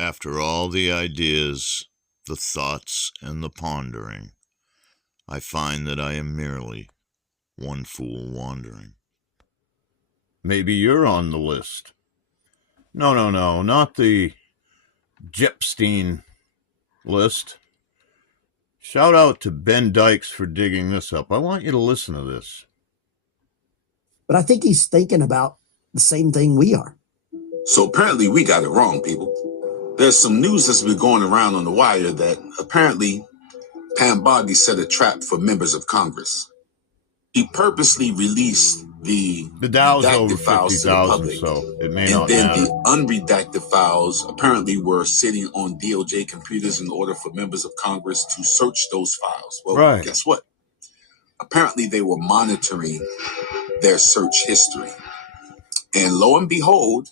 After all the ideas, the thoughts, and the pondering, I find that I am merely one fool wandering. Maybe you're on the list. No, not the Jepstein list. Shout out to Ben Dykes for digging this up. I want you to listen to this. But I think he's thinking about the same thing we are. So apparently we got it wrong, people. There's some news that's been going around on the wire that apparently Pam Bondi set a trap for members of Congress. He purposely released the Dow's over redacted files to the 50,000, public, so it may and not then matter. the unredacted files apparently were sitting on DOJ computers in order for members of Congress to search those files. Well, Right. Guess what? Apparently they were monitoring their search history. And lo and behold,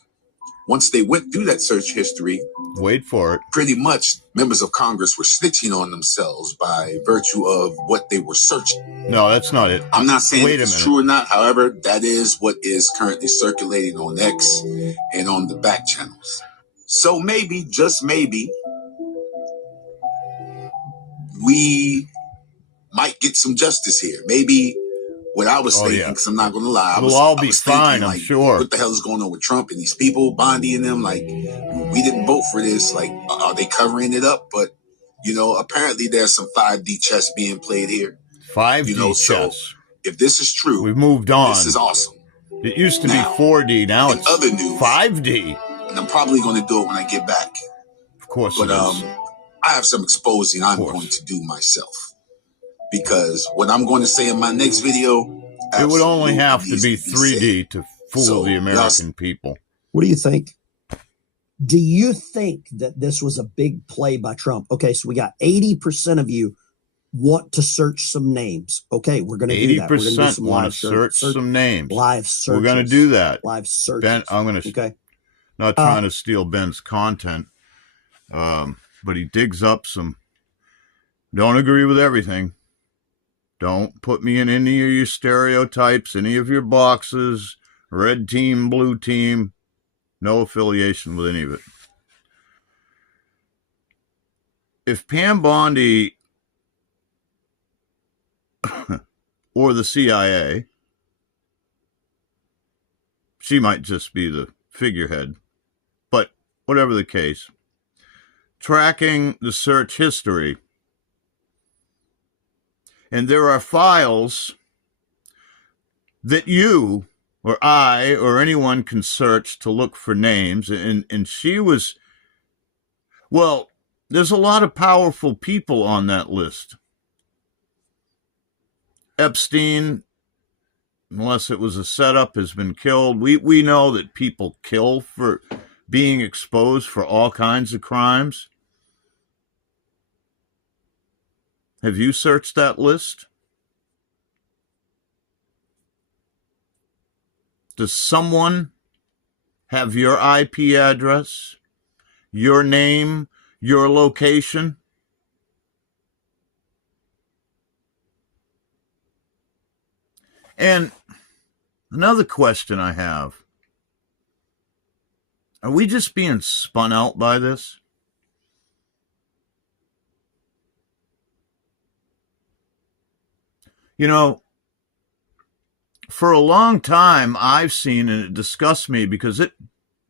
once they went through that search history, wait for it, pretty much members of Congress were snitching on themselves by virtue of what they were searching. No, that's not it. I'm not saying if it's true or not. However, that is what is currently circulating on X and on the back channels. So maybe, just maybe, we might get some justice here. Maybe what I was thinking, because I'm not going to lie, we'll all be fine, I'm sure. What the hell is going on with Trump and these people, Bondi and them? Like, we didn't vote for this. Like, are they covering it up? But, apparently there's some 5D chess being played here. 5D chess. So if this is true, we've moved on. This is awesome. It used to be 4D, now it's other news, 5D. And I'm probably going to do it when I get back. Of course, but I have some exposing I'm going to do myself. Because what I'm going to say in my next video, it would only have to be 3D to fool the American people. What do you think? Do you think that this was a big play by Trump? Okay, so we got 80% of you want to search some names. Okay, we're going to do that. 80% want to search some names. Live search. We're going to do that. Live search. Ben, I'm going to. Okay. Not trying to steal Ben's content, but he digs up some. Don't agree with everything. Don't put me in any of your stereotypes, any of your boxes, red team, blue team. No affiliation with any of it. If Pam Bondi or the CIA, she might just be the figurehead, but whatever the case, tracking the search history, and there are files that you or I or anyone can search to look for names. And she was, well, there's a lot of powerful people on that list. Epstein, unless it was a setup, has been killed. We know that people kill for being exposed for all kinds of crimes. Have you searched that list? Does someone have your IP address, your name, your location? And another question I have, are we just being spun out by this? For a long time, I've seen, and it disgusts me because it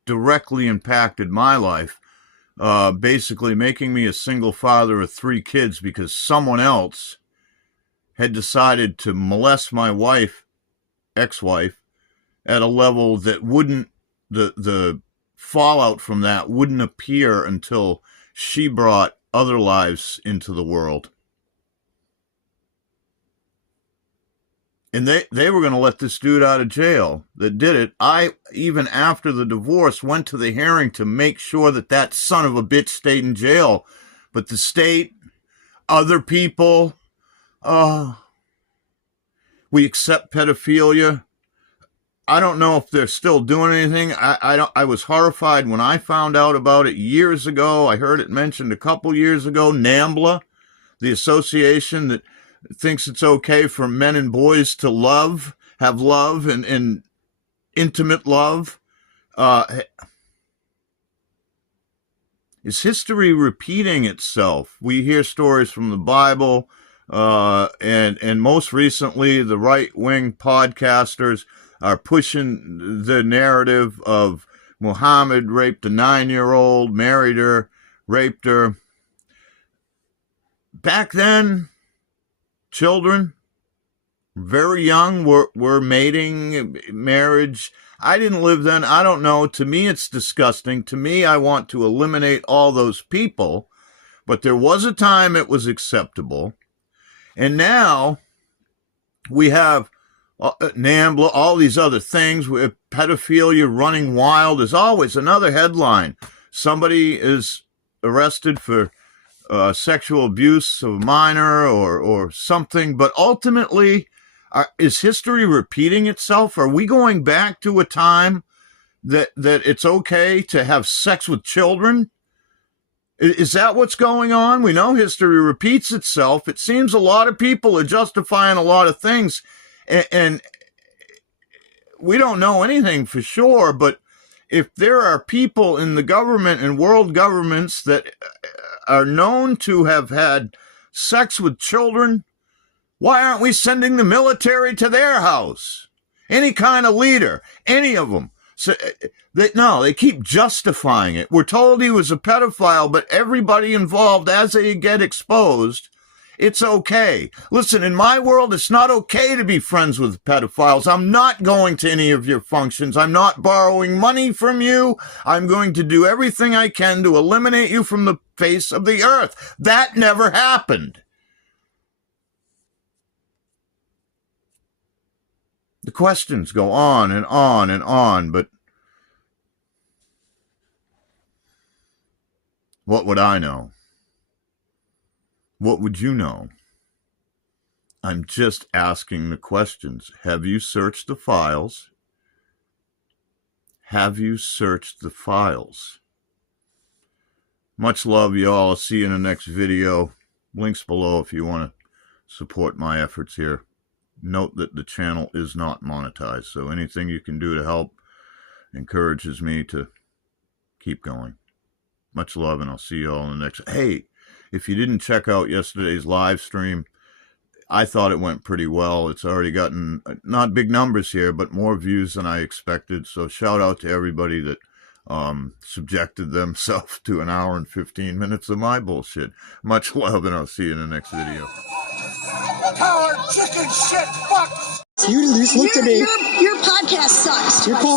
directly impacted my life, basically making me a single father of 3 kids because someone else had decided to molest my wife, ex-wife, at a level that wouldn't, the fallout from that wouldn't appear until she brought other lives into the world. And they were going to let this dude out of jail that did it. I, even after the divorce, went to the hearing to make sure that son of a bitch stayed in jail. But the state, other people, we accept pedophilia. I don't know if they're still doing anything. I was horrified when I found out about it years ago. I heard it mentioned a couple years ago. NAMBLA, the association that thinks it's okay for men and boys to have love and intimate love. Is history repeating itself? We hear stories from the Bible, and most recently, the right-wing podcasters are pushing the narrative of Muhammad raped a 9-year-old, married her, raped her. Back then, children, very young, were mating, marriage. I didn't live then. I don't know. To me, it's disgusting. To me, I want to eliminate all those people. But there was a time it was acceptable. And now we have NAMBLA, all these other things, with pedophilia running wild. There's always another headline. Somebody is arrested for sexual abuse of a minor or something. But ultimately, is history repeating itself? Are we going back to a time that it's okay to have sex with children? Is that what's going on? We know history repeats itself. It seems a lot of people are justifying a lot of things, and we don't know anything for sure, but if there are people in the government and world governments that are known to have had sex with children, why aren't we sending the military to their house? Any kind of leader, any of them. So they keep justifying it. We're told he was a pedophile, but everybody involved, as they get exposed, it's okay. Listen, in my world, it's not okay to be friends with pedophiles. I'm not going to any of your functions. I'm not borrowing money from you. I'm going to do everything I can to eliminate you from the face of the earth. That never happened. The questions go on and on and on, but what would I know? What would you know? I'm just asking the questions. Have you searched the files? Have you searched the files? Much love, y'all. I'll see you in the next video. Links below if you want to support my efforts here. Note that the channel is not monetized, so anything you can do to help encourages me to keep going. Much love, and I'll see you all in the next. Hey, if you didn't check out yesterday's live stream, I thought it went pretty well. It's already gotten, not big numbers here, but more views than I expected. So shout out to everybody that subjected themselves to an hour and 15 minutes of my bullshit. Much love, and I'll see you in the next video. Coward chicken shit fucks! You just looked at me. Your podcast sucks. You're calling